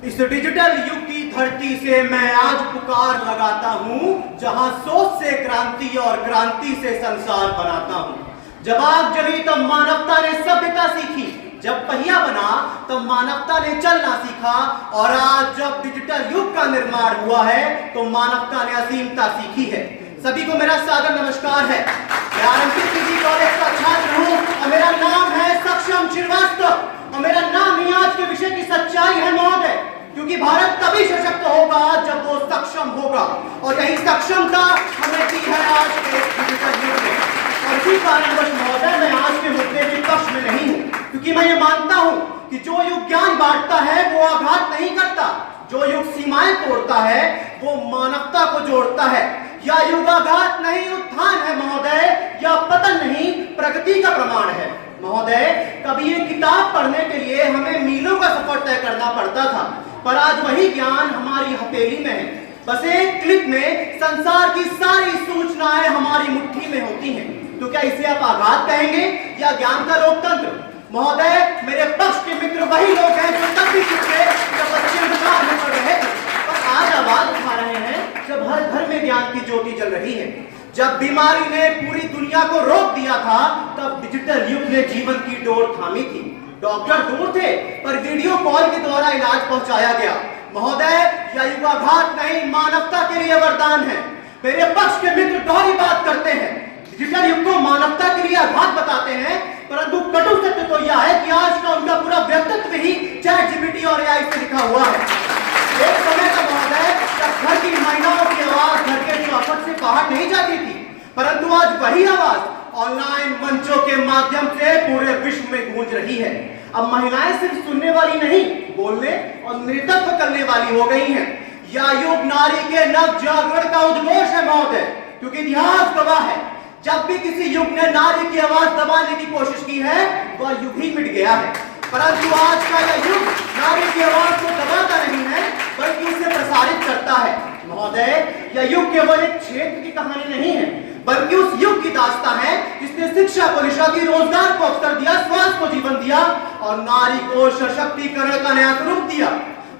इस डिजिटल युग की धरती से मैं आज पुकार लगाता हूं, जहां सोच से क्रांति और क्रांति से संसार बनाता हूं। जब आग जली तब मानवता ने सभ्यता सीखी, जब पहिया बना तब मानवता ने चलना सीखा, और आज जब डिजिटल युग का निर्माण हुआ है तो मानवता ने असीमता सीखी है। सभी को मेरा सादर नमस्कार है। मैं आरंभिक पीजी कॉलेज का छात्र हूं और मेरा नाम है सक्षम श्रीवास्तव, और मेरा नाम ही आज के विषय की सच्चाई है महोदय, क्योंकि भारत तभी सशक्त होगा जब वो सक्षम होगा, और यही सक्षमता हमें दी है आज के डिजिटल युग में। और इसी कारणवश महोदय मैं आज के मुद्दे के पक्ष में नहीं हूं, क्योंकि मैं ये मानता हूं कि जो युग ज्ञान बांटता है वो आघात नहीं करता, जो युग सीमाएं तोड़ता है वो मानवता को जोड़ता है। या युग आघात नहीं उत्थान है महोदय, या पतन नहीं प्रगति का प्रमाण है महोदय। कभी ये किताब पढ़ने के लिए हमें मीलों का सफर तय करना पड़ता था, पर आज वही ज्ञान हमारी हथेली में है। बस एक क्लिक में संसार की सारी सूचनाएं हमारी मुट्ठी में होती हैं। तो क्या इसे आप आघात कहेंगे या ज्ञान का लोकतंत्र? महोदय, मेरे पक्ष के मित्र वही लोग हैं जो तब भी चुप थे जब बच्चे अंधकार में पढ़ रहे थे, पर आज आवाज उठा रहे हैं जब हर घर में ज्ञान की ज्योति जल रही है। जब बीमारी ने पूरी दुनिया को रोक दिया था तब डिजिटल युग ने जीवन की डोर थामी थी। डॉक्टर दूर थे पर वीडियो कॉल के द्वारा इलाज पहुंचाया गया। महोदय, यह युगाघात नहीं मानवता के लिए वरदान है। मेरे पक्ष के मित्र दोहरी बात करते हैं, डिजिटल युग को मानवता के लिए आघात बताते हैं, परंतु कटु सत्य तो यह है कि आज का उनका पूरा व्यक्तित्व ही चैट जीपीटी और एआई से लिखा हुआ है। एक समय था महोदय जब घर की महिलाओं की आवाज घर के चौखट से बाहर नहीं जाती थी, परंतु आज वही आवाज ऑनलाइन मंचों के माध्यम से पूरे विश्व में गूंज रही है। अब महिलाएं सिर्फ सुनने वाली नहीं, बोलने और नेतृत्व करने वाली हो गई हैं। यह युग नारी के नव जागरण का उद्घोष है महोदय, क्योंकि इतिहास गवाह है जब भी किसी युग ने नारी की आवाज दबाने की कोशिश की है वह युग ही मिट गया है। परंतु आज का यह युग नारी की आवाज को दबाता नहीं है बल्कि उसे प्रसारित करता है। महोदय, यह युग केवल एक क्षेत्र की कहानी नहीं है, बल्कि उस युग की दास्तां है जिसने शिक्षा को निशा दी, रोजगार को अवसर दिया, स्वास्थ्य को जीवन दिया और नारी को सशक्तिकरण का नया स्वरूप दिया।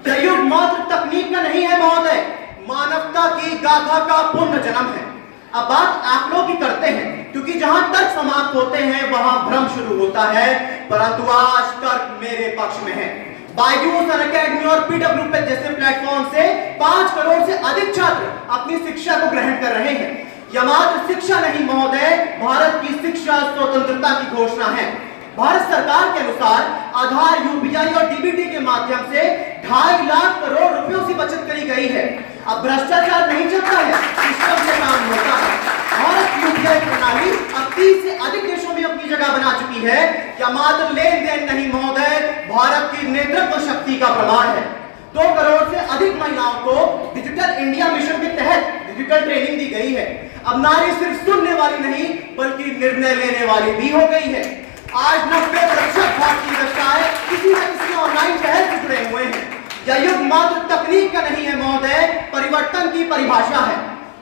यह युग मात्र तकनीक का नहीं है महोदय, मानवता की गाथा का पुण्य जन्म है। अब बात आप लोग ही करते हैं, क्योंकि जहां तर्क समाप्त होते हैं वहां भ्रम शुरू होता है, परंतु आज तर्क मेरे पक्ष में है। बायजूस, अनअकैडमी और पीडब्ल्यूपी जैसे प्लेटफॉर्म से 5 करोड़ से अधिक छात्र अपनी शिक्षा को ग्रहण कर रहे हैं। यह मात्र शिक्षा नहीं महोदय, भारत की शिक्षा स्वतंत्रता की घोषणा है। भारत सरकार के अनुसार आधार, यूपीआई और डीबीटी के माध्यम से 2.5 लाख करोड़ रुपयों की बचत करी गई है। अब भ्रष्टाचार नहीं चलता है, सिस्टम से काम होता है। भारत की यूपीआई प्रणाली अब 30 से अधिक देशों में अपनी जगह बना चुकी है। यह मात्र लेन देन नहीं महोदय, भारत की नेतृत्व शक्ति का प्रमाण है। 2 करोड़ से अधिक महिलाओं को डिजिटल इंडिया मिशन के तहत डिजिटल ट्रेनिंग दी गई है। अब नारी सिर्फ सुनने वाली नहीं बल्कि निर्णय लेने वाली भी हो गई है। आज 90% भारतीय व्यवसाय किसी न किसी ऑनलाइन पहल से जुड़े हुए हैं। यह युग मात्र तकनीक का नहीं है महोदय, परिवर्तन की परिभाषा है।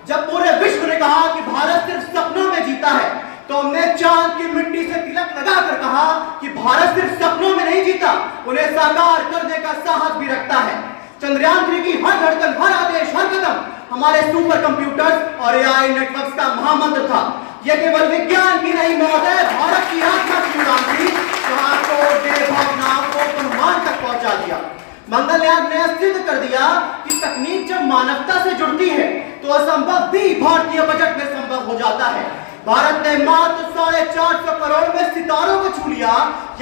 जब पूरे विश्व ने कहा कि भारत सिर्फ सपनों में जीता है, तो हमने चांद की मिट्टी से तिलक लगाकर कहा कि भारत सिर्फ सपनों में नहीं जीता, उन्हें साकार करने का साहस भी रखता है। चंद्रयान 3 की हर धड़कन, हर आदेश, हर कदम हमारे सुपर कंप्यूटर्स और एआई नेटवर्क्स का महामंत्र था। यह केवल विज्ञान की नहीं महोदय, भारत की आत्मा की उड़ान थी, जहां को भावनाओं को ब्रह्मांड तक पहुंचा दिया। मंगलयान ने सिद्ध कर दिया कि तकनीक जब मानवता से जुड़ती है तो असंभव भी भारतीय बजट में संभव हो जाता है। भारत ने मात्र 450 करोड़ में सितारों को छू लिया।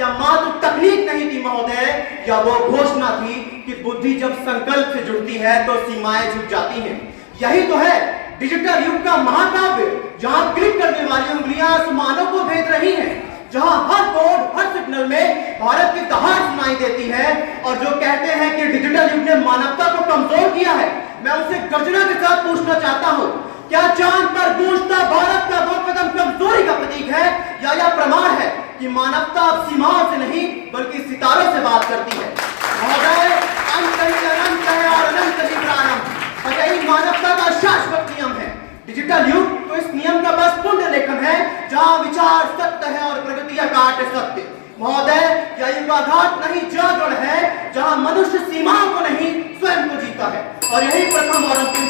यह मात्र तकनीक नहीं थी महोदय, यह वो घोषणा थी कि बुद्धि जब संकल्प से जुड़ती है तो सीमाएं झुक जाती हैं। यही तो है डिजिटल युग का महाकाव्य, जहां क्लिक करने वाली उंगलियां आसमानों को भेद रही हैं, जहां हर कोड, हर सिग्नल में भारत की दहाड़ सुनाई देती है। और जो कहते हैं कि डिजिटल युग ने मानवता को कमजोर किया है, मैं उनसे गर्जना के साथ पूछना चाहता हूं, क्या चांद पर गूंजता भारत का वो कदम कमजोरी का प्रतीक है, या यह प्रमाण है कि मानवता अब सीमाओं से नहीं बल्कि सितारों से बात करती है? महोदय, अंत ही अनंत है और अनंत ही प्रारंभ, यही मानवता का शाश्वत नियम है। डिजिटल युग तो इस नियम का बस पुण्य लेखन है, जहां विचार सत्य है और प्रगति अकाट सत्य। महोदय, यह युगाघात नहीं जागरण है, जहां मनुष्य सीमाओं को नहीं और यही प्रथम और अंतिम